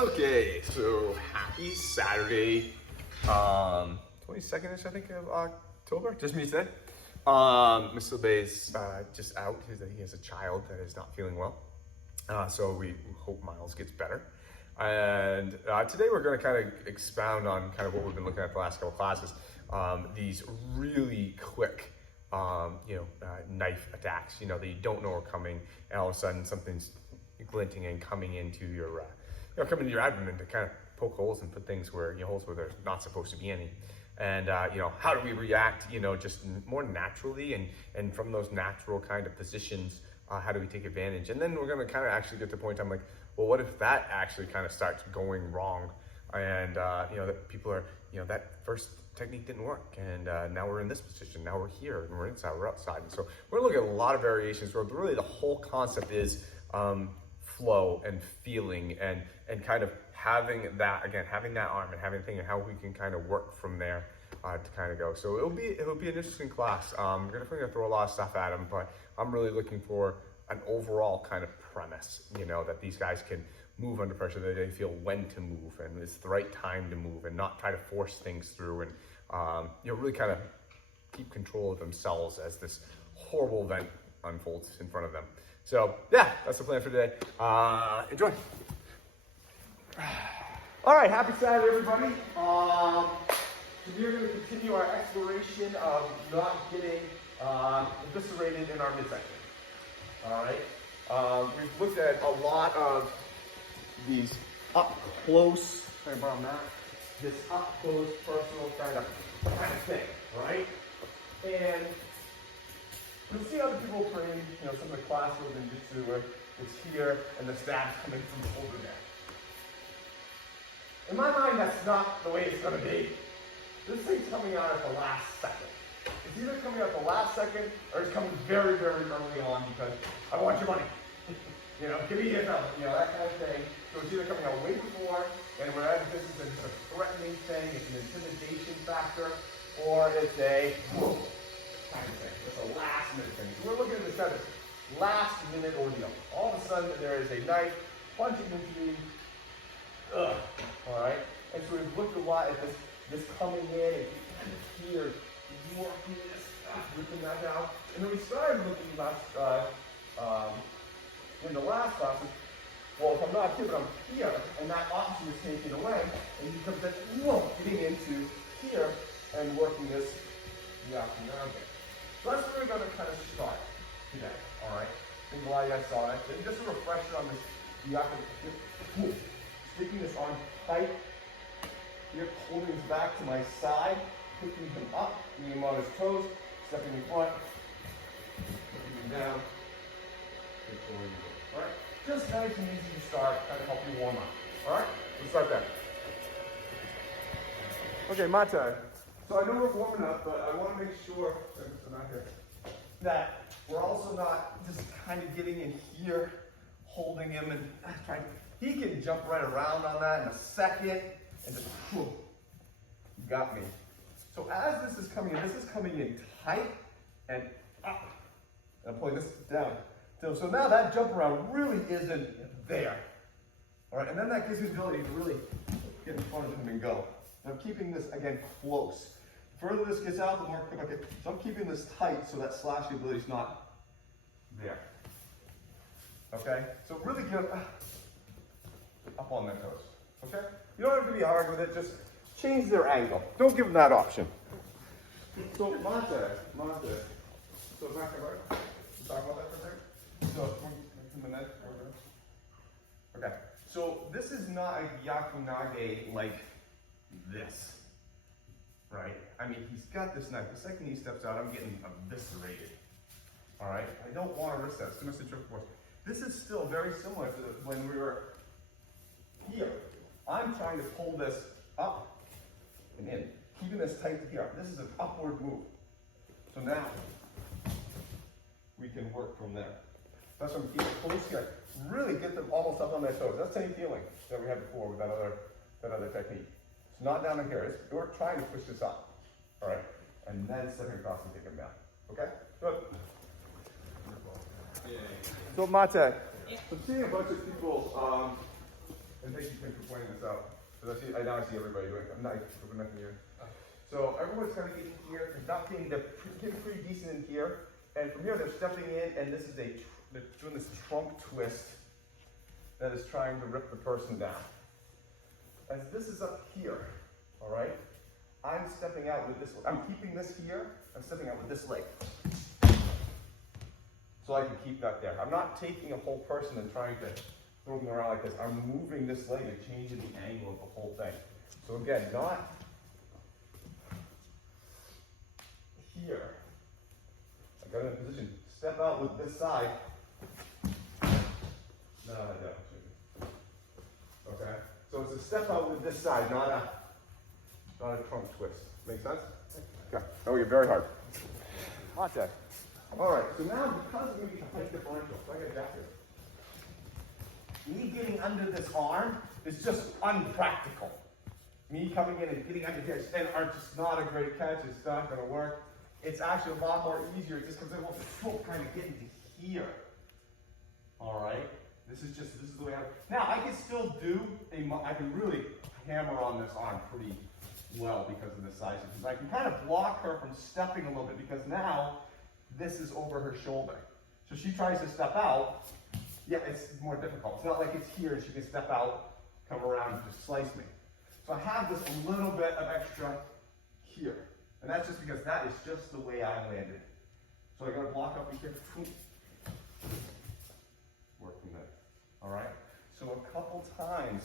Okay, so happy Saturday, 22nd-ish, I think, of October. Just me today. Mr. Bay's just out. He has a child that is not feeling well. So we hope Miles gets better. And today we're going to kind of expound on kind of what we've been looking at the last couple classes. These really quick, knife attacks, that you don't know are coming, and all of a sudden something's glinting and coming into your, coming into your abdomen to kind of poke holes and put things where, holes where there's not supposed to be any. And, how do we react, just more naturally and from those natural kind of positions, how do we take advantage? And then we're going to kind of actually get to the point I'm like, well, what if that actually kind of starts going wrong? And, that people are, that first technique didn't work. And now we're in this position. Now we're here and we're inside, we're outside. And so we're going to look at a lot of variations where really the whole concept is flow and feeling and kind of having that arm and having a thing and how we can kind of work from there to kind of go. So it'll be an interesting class. We're definitely gonna throw a lot of stuff at them, but I'm really looking for an overall kind of premise, that these guys can move under pressure, that they feel when to move and it's the right time to move and not try to force things through and really kind of keep control of themselves as this horrible event unfolds in front of them. So yeah, that's the plan for today. Enjoy. All right, happy Saturday, everybody. We're going to continue our exploration of not getting eviscerated in our midsection. All right. We've looked at a lot of these up close. Can I borrow that? This up close personal kind of thing, right? And you'll see other people train, some of the classes in Jiu-Jitsu where it's here and the stab's coming from over there. In my mind, that's not the way it's going to be. This thing's coming out at the last second. It's either coming out at the last second or it's coming very, very early on because I want your money. Give me your number, that kind of thing. So it's either coming out way before, and whereas this is a threatening thing, it's an intimidation factor, or it's a kind of thing. It's a last minute thing. So we're looking at this kind of last minute ordeal. All of a sudden there is a knife plunging into me. All right? And so we've looked a lot at this coming in and kind of here, working this stuff, ripping that out. And then we started looking in the last class, well, if I'm not here, but I'm here, and that option is taken away, and you come back, getting into here and working this yaku nage. So that's where we're going to kind of start today, all right? I'm glad you guys saw that. And just a refresher on this yaku, sticking this arm tight, here, holding his back to my side, picking him up, bringing him on his toes, stepping in front, putting him down, controlling him. All right? Just nice and easy to start, kind of help you warm up. All right? Let's start there. Okay, Mata. So I know we're warming up, but I want to make sure that we're also not just kind of getting in here, holding him and trying. He can jump right around on that in a second, and just, you got me. So as this is coming in tight and up. And I'm pulling this down. So now that jump around really isn't there. All right, and then that gives you the ability to really get in front of him and go. And I'm keeping this, again, close. The further this gets out, the more quick I get. So I'm keeping this tight so that slashing ability is not there. Okay? So really get up on their toes. Okay? You don't have to be hard with it, just change their angle. Don't give them that option. So Mata. So back to work. Talk about that for a second. So okay. So this is not a yaku nage like this. Right? I mean, he's got this knife. The second he steps out, I'm getting eviscerated. All right? I don't want to risk that. It's too much to trick force. This is still very similar to when we were here. I'm trying to pull this up and in, keeping this tight to here. This is an upward move. So now we can work from there. That's why we keep it close here. Really get them almost up on their toes. That's the same feeling that we had before with that other technique. It's not down in here. We're trying to push this up. All right? And then stepping across and take them down. Okay? Good. So Mate, I'm seeing a bunch of people And thank you, Kim, for pointing this out. Because I now see everybody doing it. I'm not nothing here. So everyone's kind of getting here. They're not getting pretty decent in here. And from here, they're stepping in, and this is they're doing this trunk twist that is trying to rip the person down. As this is up here, all right, I'm stepping out with this. I'm keeping this here. I'm stepping out with this leg. So I can keep that there. I'm not taking a whole person and trying to throw them around like this. I'm moving this leg and changing the angle of the whole thing. So again, not here. I got in a position. Step out with this side. No, I don't. Okay? So it's a step out with this side, not a trunk twist. Make sense? Okay. That would be very hard. Hot day. All right. So now, because of the height differential, so I got that here. Me getting under this arm is just unpractical. Me coming in and getting under here are just not a great catch. It's not going to work. It's actually a lot more easier just because I want the foot kind of get into here. All right. This is the way now I can still do I can really hammer on this arm pretty well because of the size of this. I can kind of block her from stepping a little bit because now this is over her shoulder. So she tries to step out. Yeah, it's more difficult. It's not like it's here and she can step out, come around and just slice me. So I have this a little bit of extra here. And that's just because that is just the way I landed. So I gotta block up here. Work from there. Alright? So a couple times,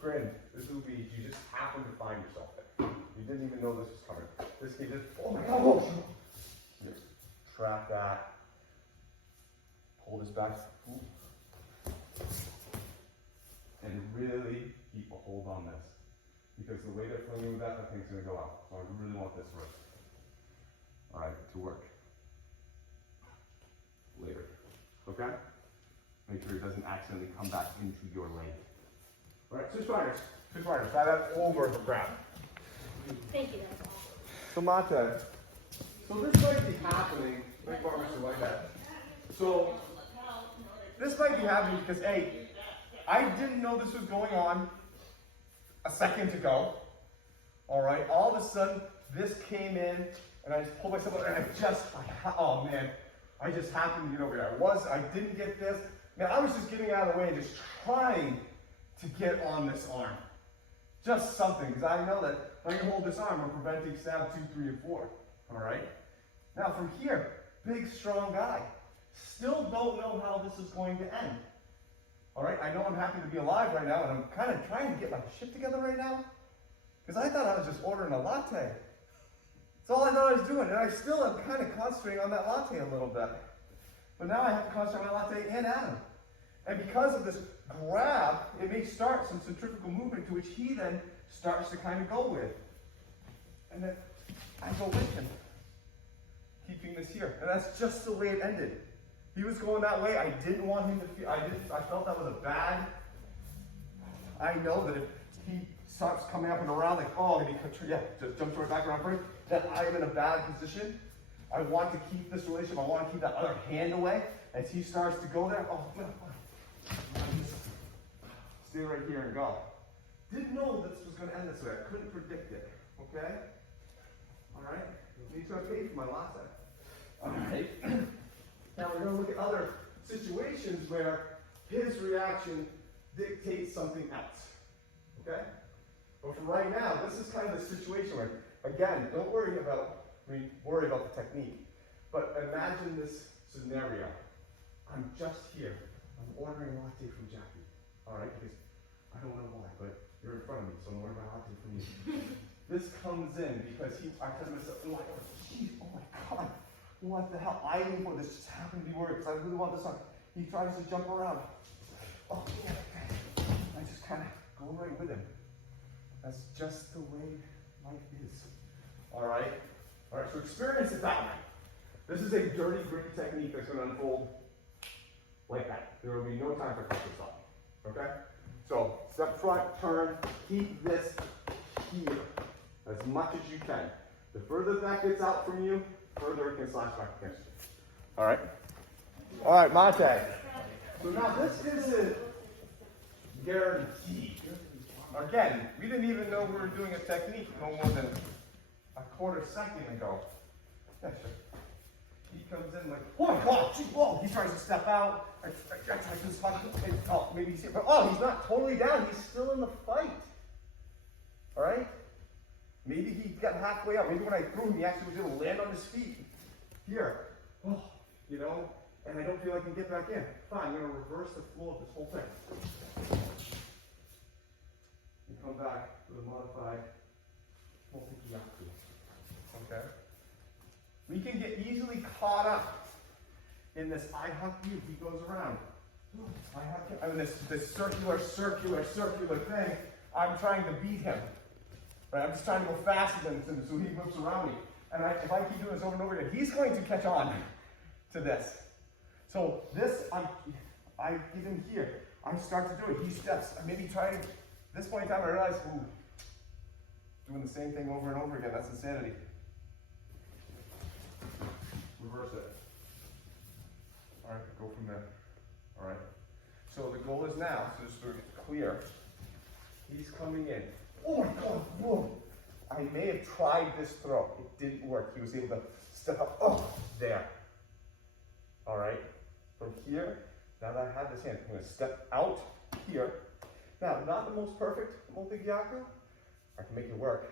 grin, this will be, you just happen to find yourself there. You didn't even know this was coming. This kid just, oh my god, oh. Just trap that. Pull this back. And really keep a hold on this. Because the way they're flinging with that thing's going to go out. So I really want this right. All right, to work. Later. Okay? Make sure it doesn't accidentally come back into your leg. All right, switch riders. Switch riders. Try that over the grab. Thank you, that's awesome. So Mate, so this might be happening. Let me borrow Mr. Like that. So this might be happening because A, I didn't know this was going on a second ago. All right, all of a sudden this came in and I just pulled myself up and oh man, I just happened to get over here. I didn't get this. Man, I was just getting out of the way and just trying to get on this arm. Just something, because I know that when I hold this arm, I'm preventing stab 2, 3, and 4. All right? Now from here, big, strong guy. Still don't know how this is going to end. All right? I know I'm happy to be alive right now, and I'm kind of trying to get my shit together right now. Because I thought I was just ordering a latte. That's all I thought I was doing, and I still am kind of concentrating on that latte a little bit. But now I have to concentrate on my latte and Adam. And because of this grab, it may start some centrifugal movement to which he then starts to kind of go with. And then I go with him, keeping this here. And that's just the way it ended. He was going that way. I didn't want him to feel, I felt that was a bad, I know that if he starts coming up and around like, oh, just jump right back around for me, that I'm in a bad position. I want to keep this relationship. I want to keep that other hand away. As he starts to go there, oh, no. Stay right here and go. Didn't know this was going to end this way. I couldn't predict it. Okay? All right? Need to pay for my latte. All right? Now we're going to look at other situations where his reaction dictates something else. Okay? But for right now, this is kind of the situation where, again, don't worry about the technique. But imagine this scenario. I'm just here. I'm ordering a latte from Jackie. All right? Because I don't know why, but you're in front of me, so I'm ordering my latte from you. This comes in because I heard myself, I'm like, oh my God, what the hell? I didn't want this just happened to be worried because I really want this on. He tries to jump around. Oh, okay. I just kind of go right with him. That's just the way life is. All right? All right, so experience it that way. This is a dirty, gritty technique that's going to unfold like that. There will be no time for cut this up. Okay? So, step front, turn, keep this here as much as you can. The further that gets out from you, further it can slash back against you. All right? All right, Mate. So now this isn't Guaranteed. Again, we didn't even know we were doing a technique no more than a quarter second ago. Yeah, sure. He comes in like, oh my God, gee, whoa, he tries to step out. I just talk, oh, maybe he's here, but oh, he's not totally down. He's still in the fight. All right? Maybe he got halfway up. Maybe when I threw him, he actually was able to land on his feet. Here. Oh, you know, and I don't feel I can get back in. Fine, I'm going to reverse the flow of this whole thing. And come back with a modified multi-kyaku. Okay? We can get easily caught up in this I huck you. He goes around. I huck you. I mean, this circular thing. I'm trying to beat him. Right? I'm just trying to go faster than him so he whips around me. And if I keep doing this over and over again, he's going to catch on to this. So this, I give him here. I start to do it. He steps. I maybe try to, this point in time, I realize, ooh, doing the same thing over and over again. That's insanity. Reverse it. All right, go from there. All right. So the goal is now, so just so it's clear, he's coming in. Oh my God, whoa. I may have tried this throw. It didn't work. He was able to step up. Oh, there. All right. From here, now that I have this hand, I'm going to step out here. Now, not the most perfect multi-kyaku. I can make it work.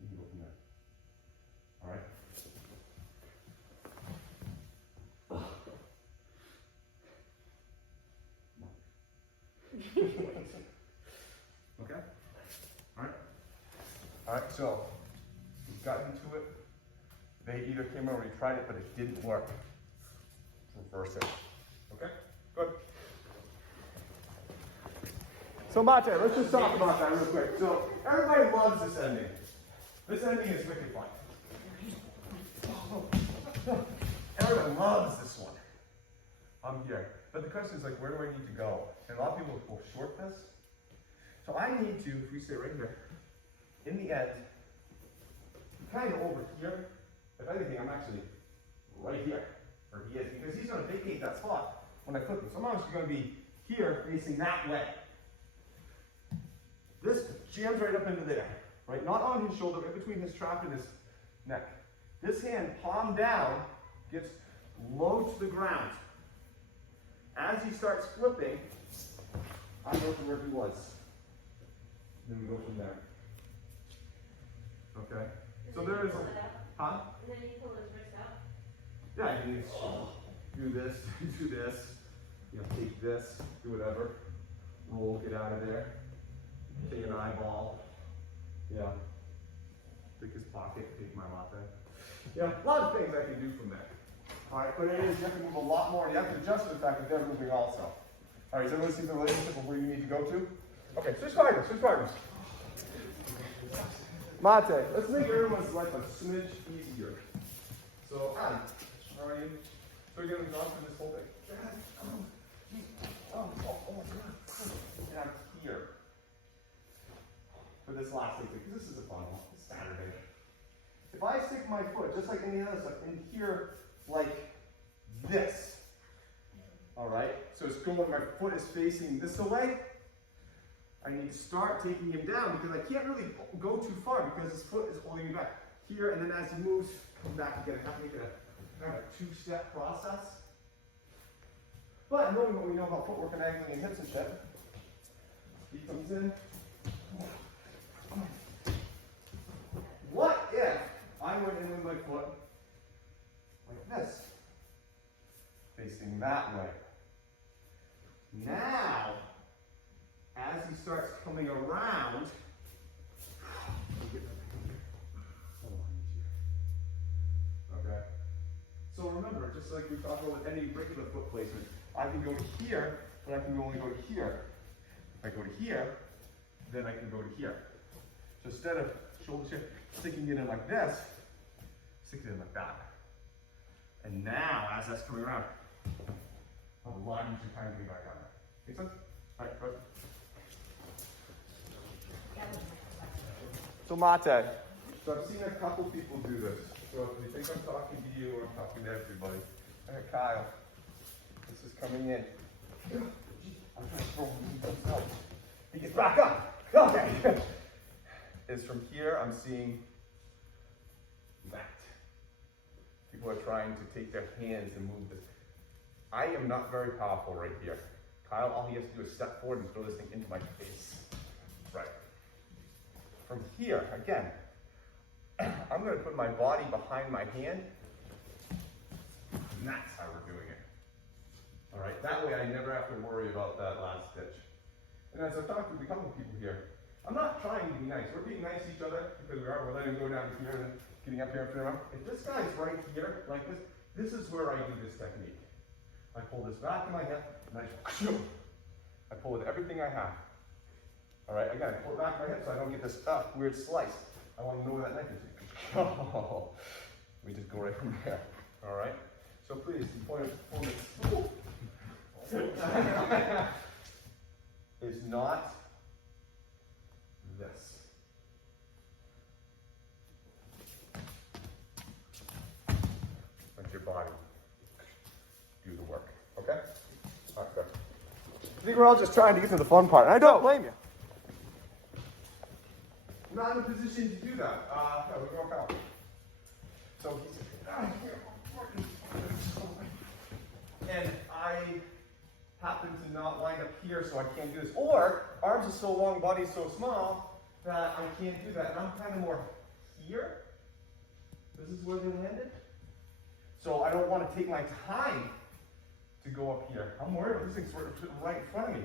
You can go from there. All right. Okay? Alright? Alright, so we got into it. They either came over and tried it, but it didn't work. Reverse it. Okay? Good. So Mate, let's just talk about that real quick. So everybody loves this ending. This ending is wicked fun. Everyone loves this one. I'm here. But the question is like, where do I need to go? And a lot of people will short this. So I need to, if we stay right here, in the end, kind of over here. If anything, I'm actually right here, where he is, because he's going to vacate that spot when I flip him. So I'm actually going to be here, facing that way. This jams right up into there, right? Not on his shoulder, in between his trap and his neck. This hand, palm down, gets low to the ground. As he starts flipping, I go to where he was. Then we go from there. Okay? So there is a, huh? And then you pull his wrist out. Yeah, you can do this, do this. You know, take this, do whatever. Roll, get out of there. Take an eyeball. Yeah. Take his pocket, take my latte. Yeah, a lot of things I can do from there. Alright, but it is, you have to move a lot more. You have to adjust to the fact that they're moving also. Alright, does everyone see the relationship of where you need to go to? Okay, switch partners, switch partners. Mate, let's make everyone's life a smidge easier. So, Adam, how are you? So you're going to go through this whole thing. Oh my God. And I'm here. For this last thing, because this is a fun one. It's Saturday. If I stick my foot, just like any other stuff, in here like this, all right? So it's going, my foot is facing this away. I need to start taking him down because I can't really go too far because his foot is holding me back. Here, and then as he moves, come back again. I have to make it a kind of two-step process. But knowing what we know about footwork and angling and hips and shit, he comes in. What if I went in with my foot like this, facing that way? Now, as he starts coming around, okay? So remember, just like we talked about with any regular foot placement, I can go to here, but I can only go to here. If I go to here, then I can go to here. So instead of shoulder shift, sticking it in like this, stick it in like that. And now, as that's coming around, I'll have a lot easier time getting back on there. Make sense? All right, go ahead. So Mate, so I've seen a couple people do this. So if you think I'm talking to you or I'm talking to everybody, Kyle, this is coming in. I'm trying to throw him out. He gets back up. Okay. Is from here, I'm seeing that. People are trying to take their hands and move this. I am not very powerful right here. Kyle, all he has to do is step forward and throw this thing into my face. Right. From here, again, I'm going to put my body behind my hand. And that's how we're doing it. All right, that way I never have to worry about that last stitch. And as I've talked with a couple of people here, I'm not trying to be nice. We're being nice to each other because we're letting him go down here and getting up here and around. If this guy's right here, like this is where I do this technique. I pull this back in my head, and I pull with everything I have. All right, again, I pull it back in my head so I don't get this weird slice. I want to know where that knife is. Oh, we just go right from there. All right. So please, the point of is not this. Let your body do the work. Okay? All right, good. I think we're all just trying to get to the fun part, and I don't blame you. I'm not in a position to do that. No, we walk out. So he's and I happen to not wind up here, so I can't do this. Or arms are so long, body's so small that I can't do that. And I'm kind of more here. This is where they landed. So I don't want to take my time to go up here. I'm worried about this thing's right in front of me.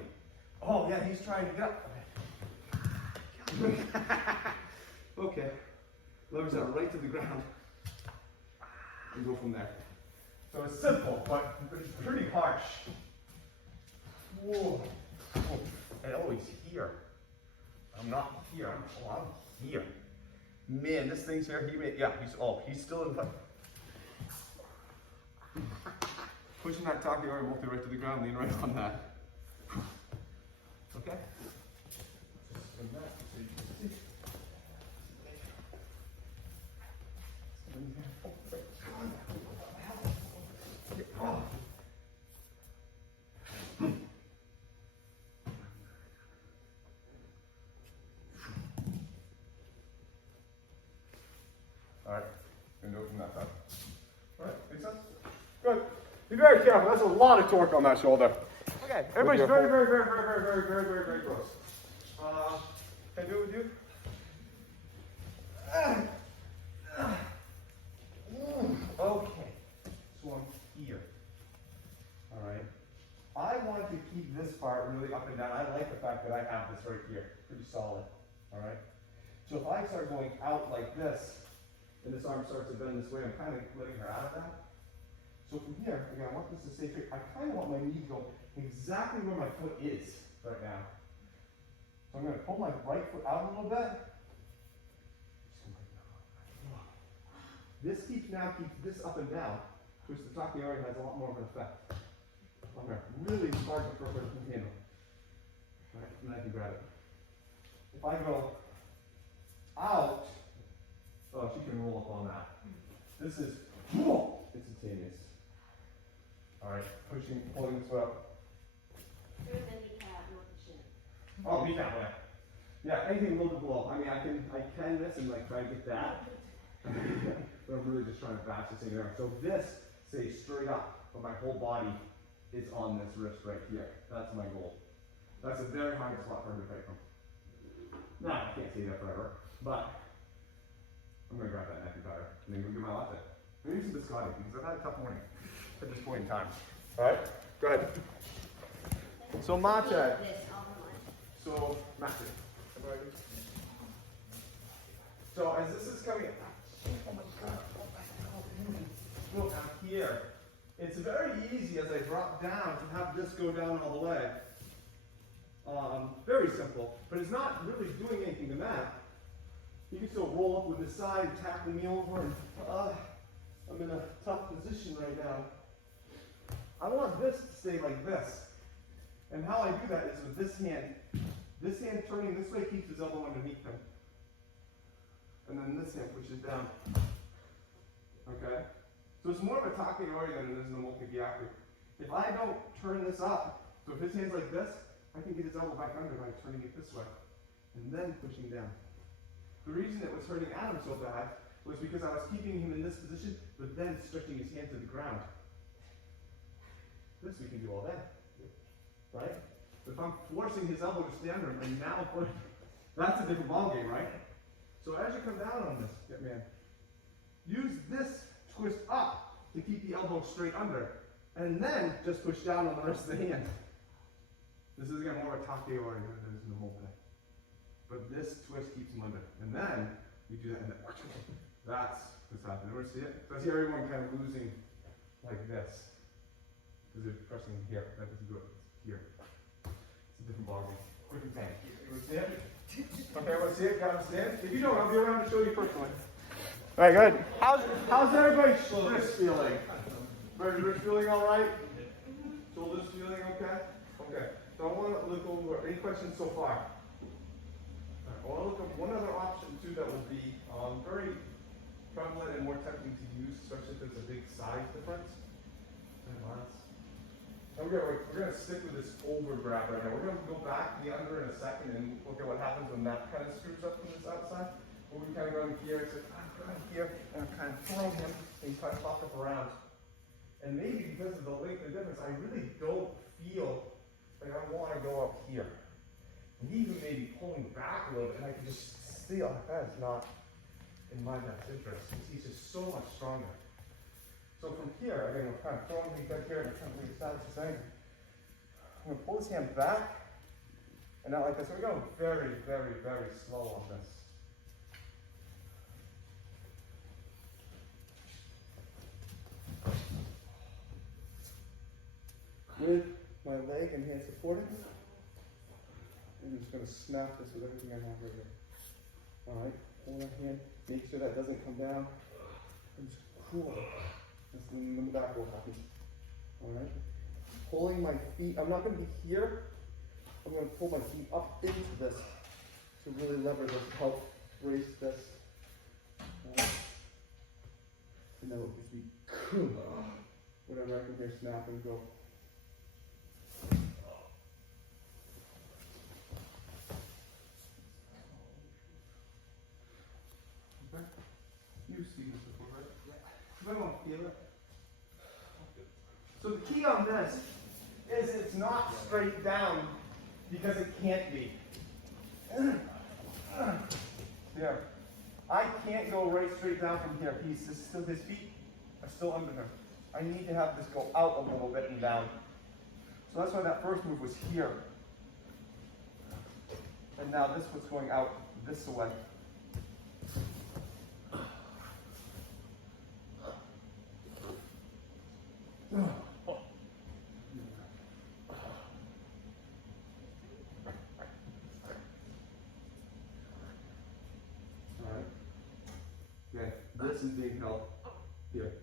Oh yeah, he's trying to get up. Okay. Levers that right to the ground. And go from there. So it's simple, but it's pretty harsh. Whoa. And oh, he's here. I'm not here. I'm here. Man, this thing's here. He's still in front. Pushing that Takiori multi right to the ground, lean right on that. Okay? Alright, and go from that side. Alright, makes sense? Good. Be very careful, that's a lot of torque on that shoulder. Okay, everybody's very close. Can I do it with you? Okay, so I'm here. Alright. I want to keep this part really up and down. I like the fact that I have this right here. Pretty solid. Alright? So if I start going out like this, and this arm starts to bend this way, I'm kind of letting her out of that. So from here, again, I want this to stay straight. I kind of want my knee to go exactly where my foot is right now. So I'm going to pull my right foot out a little bit. This keeps this up and down, which the Takiori has a lot more of an effect. I'm going to really hard to perfect handle. All right, and I can grab it. If I go out, oh, she can roll up on that. This is instantaneous. All right, pulling this up. There's the kneecap, not the shin. Oh, kneecap, yeah, anything a little bit below. I mean, I can this and like try to get that. But I'm really just trying to bash this thing there. So this stays straight up, but my whole body is on this wrist right here. That's my goal. That's a very hard spot for her to fight from. Now, I can't stay there forever, but I'm going to grab that neck and cutter, and then go get my latte. I'm going to use some biscotti because I've had a tough morning at this point in time. All right, go ahead. So mate. So mate. So as this is coming, oh my God, look, I'm here. It's very easy as I drop down to have this go down all the way. Very simple, but it's not really doing anything to Matt. You can still roll up with the side, tackle me over, and I'm in a tough position right now. I want this to stay like this. And how I do that is with this hand turning this way keeps his elbow underneath him. And then this hand pushes down. Okay? So it's more of a Takiori than it is in the multi-gyakku. If I don't turn this up, So if his hand's like this, I can get his elbow back under by turning it this way and then pushing down. The reason it was hurting Adam so bad was because I was keeping him in this position, but then stretching his hand to the ground. This we can do all day, right? But if I'm forcing his elbow to stay under him, and now that's a different ballgame, right? So as you come down on this, man, use this twist up to keep the elbow straight under, and then just push down on the rest of the hand. This is again more of a take oriented than in the whole thing. But this twist keeps him under. And then you do that, and then that's what's happening. Ever see it? So I see everyone kind of losing like this. Because they're pressing here. That doesn't do it. It's here. It's a different ballgame. Different thing. You want to see it? Okay, let's see it. Got to stand. If you don't, I'll be around to show you personally. Alright, good. How's everybody's wrist feeling? Everybody's wrist feeling alright? Shoulders feeling okay? Okay. So I want to look over any questions so far. I want to look at one other option too that will be very prevalent and more tempting to use, especially if there's a big size difference. And we're going to stick with this over grab right now. We're going to go back to the under in a second and look at what happens when that kind of screws up from this outside. But we kind of go in here, I said, I'm going here, and I'm kind of throwing him, and he kind of pops up around. And maybe because of the length and difference, I really don't feel like I want to go up here. And he even may be pulling back a little bit, and I can just feel that is not in my best interest. He's just so much stronger. So from here, again, we're kind of throwing him back here, and I'm trying to establish his angle. I'm going to pull his hand back, and not like this. We're going very, very, very slow on this. With my leg and hand supporting, I'm just going to snap this with everything I have right here. Alright, hold my hand, make sure that doesn't come down, and just cool it. That's in the back will happen. Alright, pulling my feet, I'm not going to be here, I'm going to pull my feet up into this to really lever this, help brace this. Alright. And then it'll just be cool. Whatever I can hear snap and go. You've seen this before, right? Yeah. I don't feel it. So the key on this is it's not straight down because it can't be. There. I can't go right straight down from here. His feet are still under him. I need to have this go out a little bit and down. So that's why that first move was here. And now this was going out this way. Alright. Okay, this is being held here.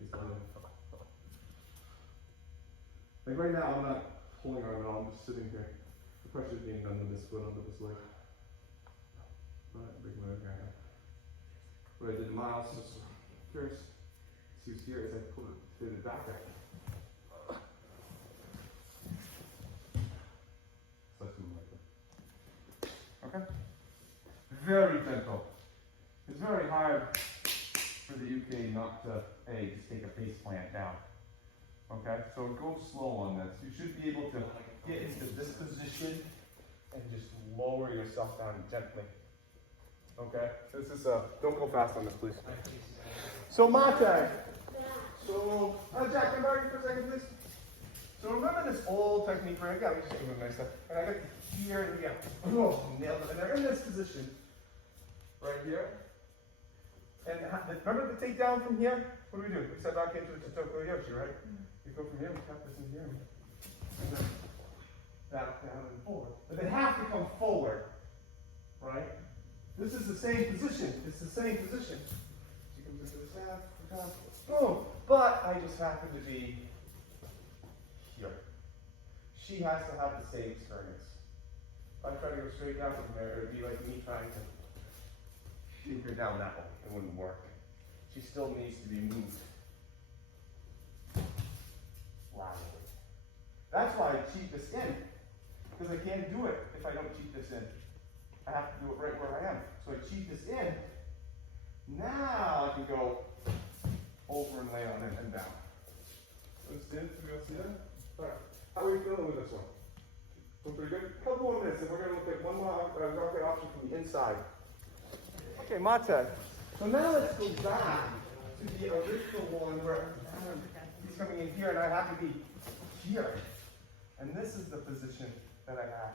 Like right now, I'm not pulling on it all, I'm just sitting here. The pressure is being done with this foot onto this leg. Alright, big move right now. What I did to Miles was curious. See what's here is I pulled it, fit it back there. So let's move like that. Okay? Very gentle. It's very hard for the UK not to, just take a face plant down. Okay, so go slow on this. You should be able to get into this position and just lower yourself down gently. Okay, this is don't go fast on this, please. So Mate. So Jack, come back for a second, please. So remember this old technique right again. Let me just give it a nice step. And I got here and again. Oh, nailed it. And they're in this position right here. And remember the takedown from here? What do we do? We step back into the Totoko Yoshi, right? You go from here, we tap this in here, and then back, down, and forward. But they have to come forward, right? This is the same position. It's the same position. She comes into this half, boom. But I just happen to be here. She has to have the same experience. If I try to go straight down from there, it would be like me trying to take her down that way. It wouldn't work. She still needs to be moved. Laterally. That's why I cheat this in. because I can't do it if I don't cheat this in. I have to do it right where I am. So I cheat this in. Now I can go over and lay on it and down. Understand? Can you all see that? Alright. How are you feeling with this one? Feeling pretty good? Couple more minutes and we're going to look at one more rocket option from the inside. Okay, Mate. So now let's go back to the original one where he's coming in here and I have to be here. And this is the position that I have.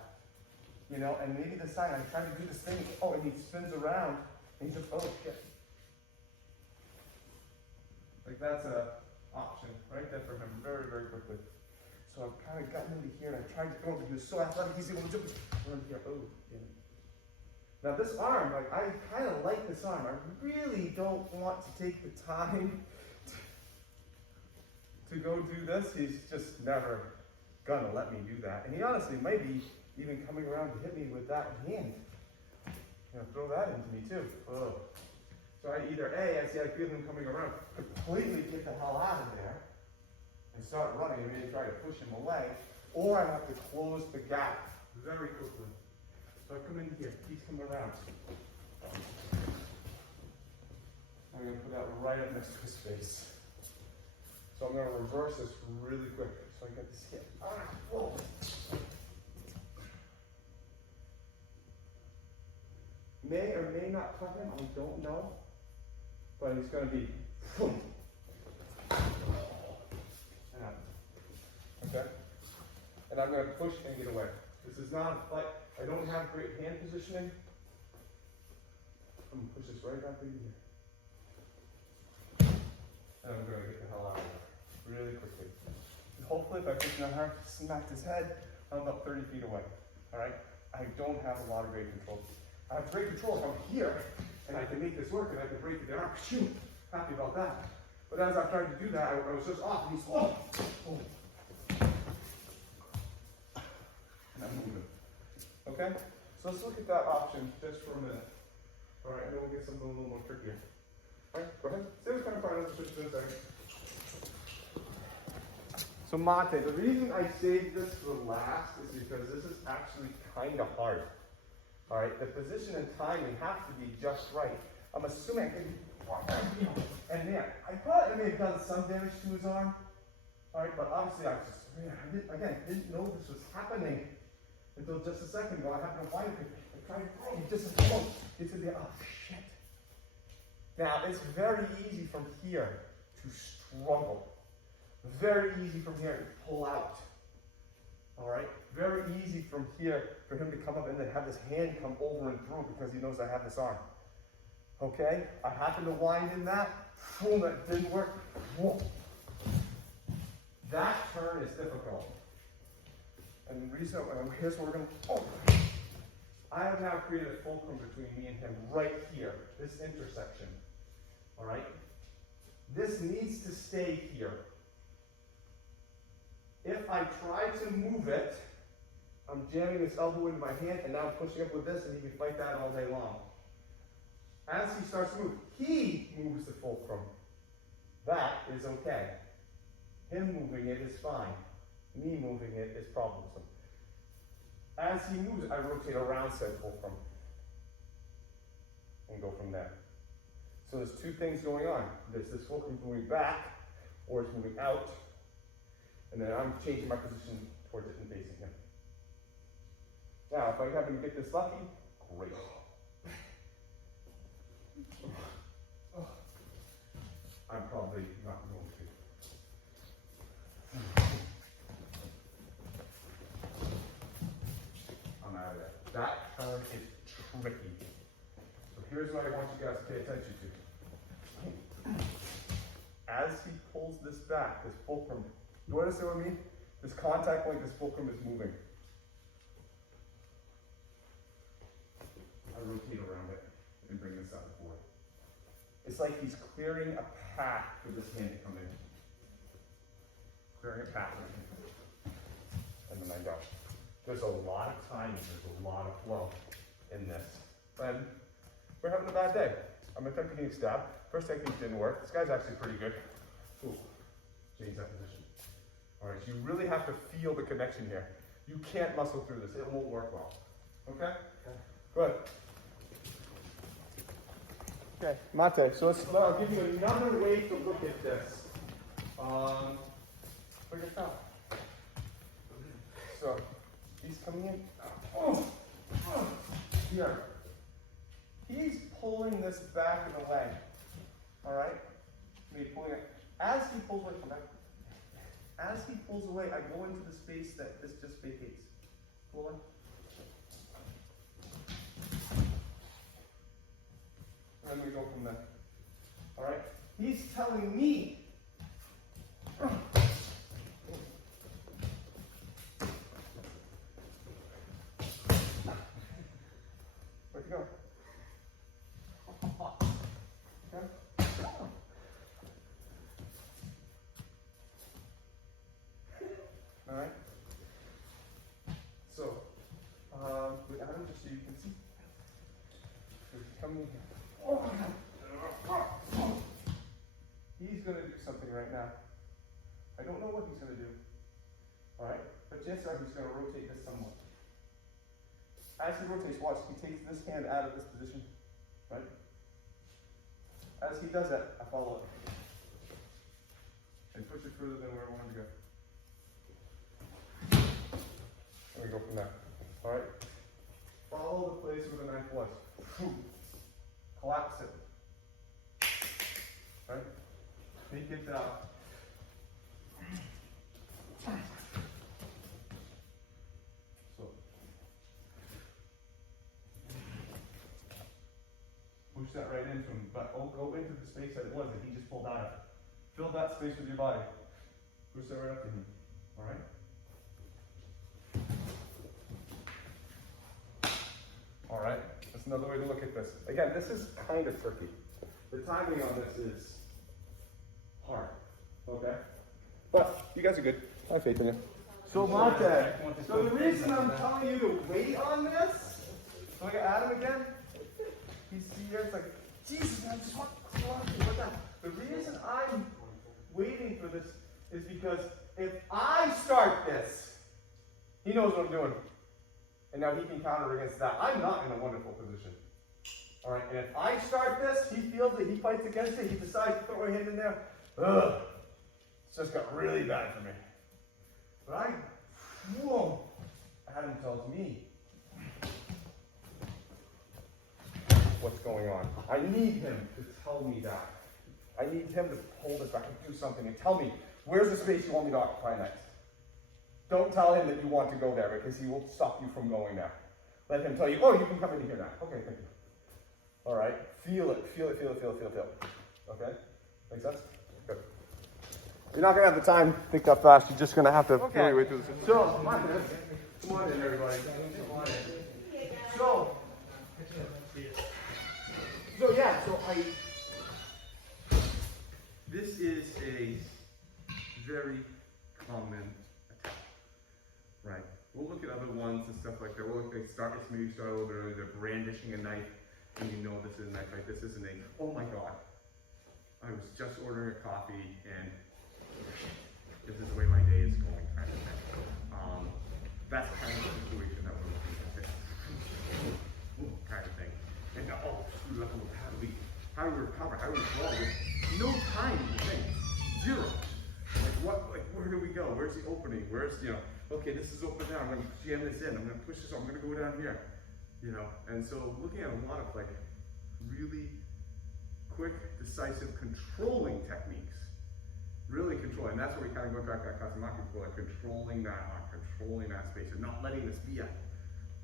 You know, and maybe the side, I try to do this thing, oh, and he spins around, and he just, oh shit. Like that's a option right there for him very, very quickly. So I've kind of gotten into here and I tried to go, but he was so athletic, he's able to jump around here. Oh, yeah. Now this arm, like I kind of like this arm. I really don't want to take the time to go do this. He's just never gonna let me do that. And he honestly might be even coming around to hit me with that hand. You know, throw that into me too. Ugh. So I either A, I feel him coming around, completely get the hell out of there and start running and maybe try to push him away, or I have to close the gap very quickly. So I come in here, he's coming around. I'm gonna put that right up next to his face. So I'm gonna reverse this really quick. So I get this hit. Whoa. May or may not cut him, I don't know. But he's gonna be boom. Okay? And I'm gonna push and get away. This is not a fight. I don't have great hand positioning. I'm gonna push this right up in here. And I'm gonna get the hell out of there really quickly. And hopefully if I push him hard, smack his head, I'm about 30 feet away. Alright? I don't have a lot of great control. I have great control if I'm here, and I can make this work, and I can break it down. Phew, happy about that. But as I'm trying to do that, I was just off, and he's, oh! And I'm moving. Okay? So let's look at that option just for a minute. Alright, and then we'll get something a little more trickier. Alright, go ahead. Stay with kind of fine, let's switch to this second. So Mate, the reason I saved this for last is because this is actually kind of hard. All right, the position and timing have to be just right. I'm assuming I can, and man, I thought I may have done some damage to his arm. All right, but obviously I didn't know this was happening until just a second ago. I happened to find it. I tried to throw it, just a moment. It's gonna be, oh shit. Now, it's very easy from here to struggle. Very easy from here to pull out. All right, very easy from here for him to come up and then have his hand come over and through because he knows I have this arm. Okay, I happen to wind in that. Boom, that didn't work. Whoa. That turn is difficult. And the reason, here's what we're going to, I have now created a fulcrum between me and him right here, this intersection. All right, this needs to stay here. If I try to move it, I'm jamming this elbow into my hand and now I'm pushing up with this and he can fight that all day long. As he starts to move, he moves the fulcrum. That is okay. Him moving it is fine. Me moving it is problemsome. As he moves, I rotate around said fulcrum and go from there. So there's two things going on. There's this fulcrum moving back or it's moving out. And then I'm changing my position towards it and facing him. Now, if I happen to get this lucky, great. I'm probably not going to. I'm out of there. That turn is tricky. So here's what I want you guys to pay attention to. As he pulls this back, this fulcrum, you understand what I mean? This contact point, this fulcrum is moving. I rotate around it and bring this out forward. It's like he's clearing a path for this hand to come in. Clearing a path. And then I go. There's a lot of timing, there's a lot of flow in this. And we're having a bad day. I'm attempting a stab. First technique didn't work. This guy's actually pretty good. Ooh, change that position. All right, so you really have to feel the connection here. You can't muscle through this. It won't work well. Okay? Good. Okay, Mate, so I'll give you another way to look at this. Look at that. So, he's coming in. Here. He's pulling this back of the leg. Alright? He's pulling it. As he pulls away from that, as he pulls away, I go into the space that this just vacates. Pull away. And then we go from there. Alright? He's telling me. Where'd you go? Okay. Alright? So, with Adam, just so you can see. So he's coming in here. He's going to do something right now. I don't know what he's going to do. Alright? But chances are he's going to rotate this somewhat. As he rotates, watch, he takes this hand out of this position. Right? As he does that, I follow it. And push it further than where I wanted to go. And we go from there. Alright? Follow the place where the knife was. Collapse it. Right? Make it so push that right into him, but go into the space that it was that he just pulled out of. Fill that space with your body. Push that right up to him. Alright? Alright, that's another way to look at this. Again, this is kind of tricky. The timing on this is hard. Okay? But you guys are good. I have faith in you. So Monte, so the reason I'm telling you to wait on this, look at Adam again. He's here, it's like, Jesus, I just want to look down. The reason I'm waiting for this is because if I start this, he knows what I'm doing. And now he can counter against that. I'm not in a wonderful position. Alright, and if I start this, he feels it, he fights against it, he decides to throw a hand in there. Ugh. It's just got really bad for me. But whoa, Adam tells me what's going on. I need him to tell me that. I need him to hold this back and do something and tell me, where's the space you want me to occupy next? Don't tell him that you want to go there because he will stop you from going there. Let him tell you, oh, you can come into here now. Okay, thank you. All right, feel it. Okay, make sense? Good. You're not gonna have the time to think that fast. You're just gonna have to feel your way through this. So, come on in, everybody. Come on in. So this is a very common attack, right? We'll look at other ones and stuff like that. We'll look at maybe you start a little bit earlier. They're brandishing a knife, and you know this is a knife, right? This isn't a, oh my God, I was just ordering a coffee, and this is the way my day is going, kind of thing. That's kind of the situation that we're looking at here. Kind of thing. And now, how do we recover? How do we draw? No time to think. Zero. Where do we go? Where's the opening? Okay, this is open now. I'm going to jam this in. I'm going to push this. I'm going to go down here. And so looking at a lot of really quick, decisive, controlling techniques. Really controlling. That's where we kind of go back to Katsunaki before, controlling that space and not letting this be a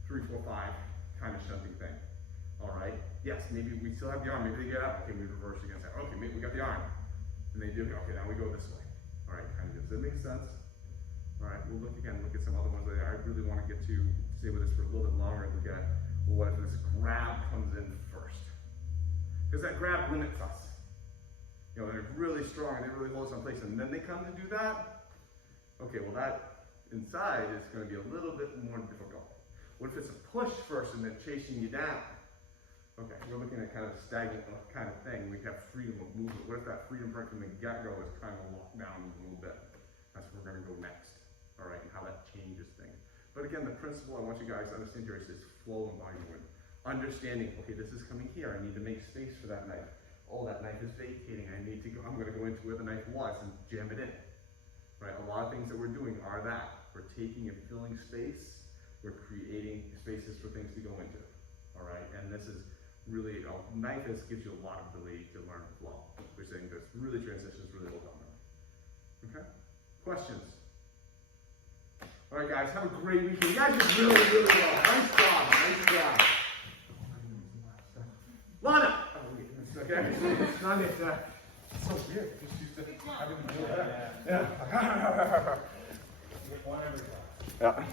3, 4, 5 kind of shunting thing. All right. Yes, maybe we still have the arm. Maybe they get up. Okay, we reverse against that. Okay, maybe we got the arm. And they do. Okay, now we go this way. All right, kind of. Does that make sense? All right, we'll look at some other ones that I really want to get to stay with this for a little bit longer and look at, well, what if this grab comes in first? Because that grab limits us. They're really strong and they really hold us in place, and then they come to do that. Okay, well, that inside is going to be a little bit more difficult. What if it's a push first and then chasing you down? Okay, we're looking at kind of a stagnant kind of thing. We have freedom of movement. What if that freedom right from the get-go is kind of locked down a little bit? That's where we're going to go next. All right, and how that changes things. But again, the principle I want you guys to understand here is flow and volume movement. Understanding, okay, this is coming here, I need to make space for that knife. Oh, that knife is vacating, I'm gonna go into where the knife was and jam it in. Right, a lot of things that we're doing are that. We're taking and filling space, we're creating spaces for things to go into. All right, and this is really, knife gives you a lot of ability to learn flow. We're saying this really transitions really well done. Okay, questions? All right, guys, have a great weekend. You guys did really, really well. Nice job, nice job. Lana! Oh, okay. Lana, it's so weird because she's I didn't know that. Yeah. Yeah.